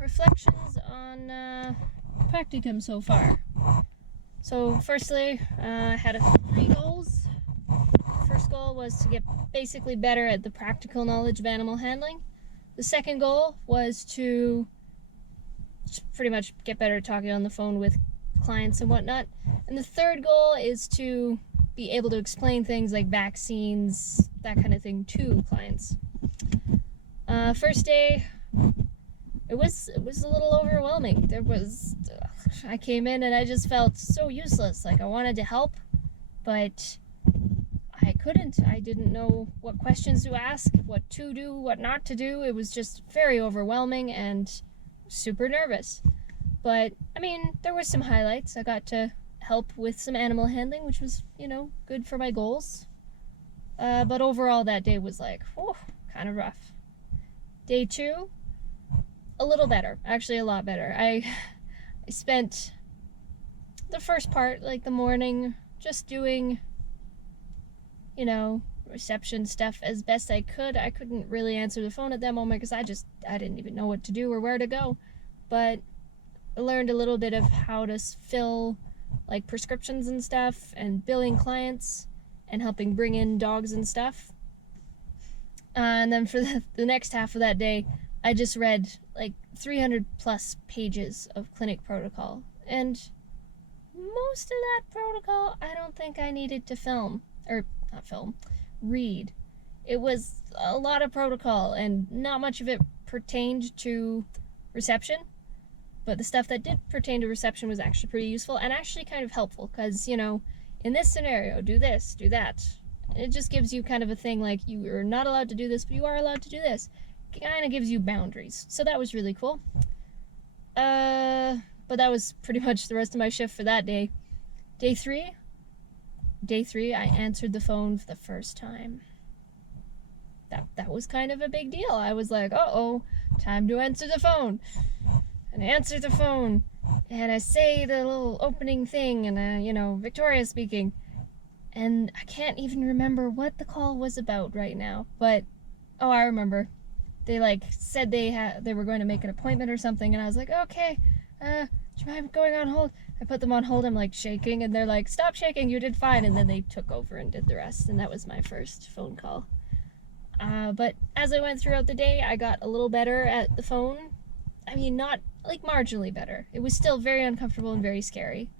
reflections on Practicum so far. So firstly, I had 3 goals. First goal was to get basically better at the practical knowledge of animal handling. The second goal was to pretty much get better at talking on the phone with clients and whatnot. And the third goal is to be able to explain things like vaccines, that kind of thing, to clients. First day, it was a little overwhelming. I came in and I just felt so useless. Like I wanted to help, but I couldn't. I didn't know what questions to ask, what to do, what not to do. It was just very overwhelming and super nervous. But I mean, there were some highlights. I got to help with some animal handling, which was, good for my goals. But overall that day was like, kind of rough. Day 2, a little better, actually a lot better. I spent the first part, like the morning, just doing, reception stuff as best I could. I couldn't really answer the phone at that moment because I didn't even know what to do or where to go. But I learned a little bit of how to fill like prescriptions and stuff, and billing clients and helping bring in dogs and stuff. And then for the next half of that day, I just read like 300 plus pages of clinic protocol. And most of that protocol, I don't think I needed to read. It was a lot of protocol and not much of it pertained to reception. But the stuff that did pertain to reception was actually pretty useful and actually kind of helpful because, in this scenario, do this, do that. It just gives you kind of a thing like you are not allowed to do this, but you are allowed to do this. It kind of gives you boundaries. So that was really cool. But that was pretty much the rest of my shift for that day. Day 3, I answered the phone for the first time. That was kind of a big deal. I was like, uh-oh, time to answer the phone. And I answer the phone, and I say the little opening thing, and Victoria speaking. And I can't even remember what the call was about right now, but, I remember. They, said they were going to make an appointment or something, and I was like, okay, do you mind going on hold? I put them on hold, I'm, shaking, and they're like, stop shaking, you did fine, and then they took over and did the rest, and that was my first phone call. But as I went throughout the day, I got a little better at the phone. I mean, not, marginally better. It was still very uncomfortable and very scary.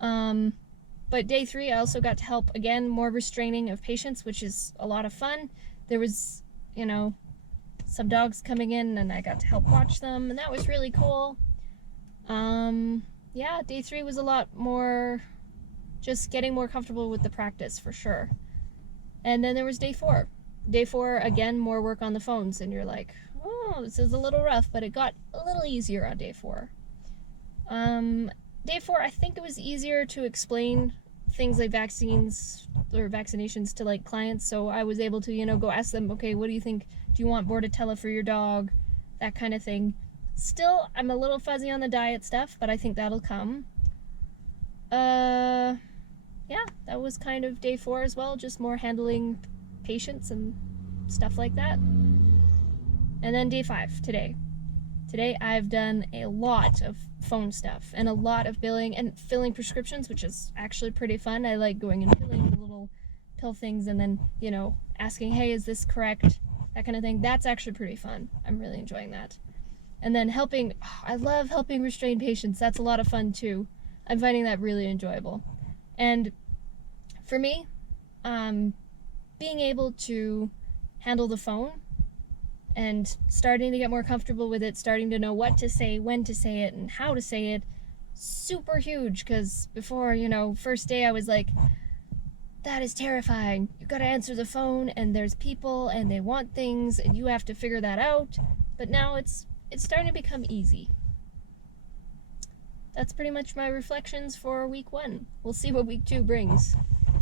But day 3, I also got to help, again, more restraining of patients, which is a lot of fun. There was, some dogs coming in, and I got to help watch them, and that was really cool. Yeah, day 3 was a lot more just getting more comfortable with the practice, for sure. And then there was day 4. Day 4, again, more work on the phones, and you're like, this is a little rough, but it got a little easier on day 4. Day 4, I think it was easier to explain things like vaccines or vaccinations to clients, so I was able to, go ask them, okay, what do you think? Do you want Bordetella for your dog? That kind of thing. Still, I'm a little fuzzy on the diet stuff, but I think that'll come. Yeah, that was kind of day 4 as well, just more handling patients and stuff like that. And then day 5, today. Today I've done a lot of phone stuff and a lot of billing and filling prescriptions, which is actually pretty fun. I like going and filling the little pill things and then, asking, hey, is this correct? That kind of thing. That's actually pretty fun. I'm really enjoying that. And then helping, I love helping restrain patients. That's a lot of fun too. I'm finding that really enjoyable. And for me, being able to handle the phone and starting to get more comfortable with it, starting to know what to say, when to say it, and how to say it, super huge, because before, first day I was like, that is terrifying. You gotta answer the phone, and there's people, and they want things, and you have to figure that out. But now it's starting to become easy. That's pretty much my reflections for week 1. We'll see what week 2 brings.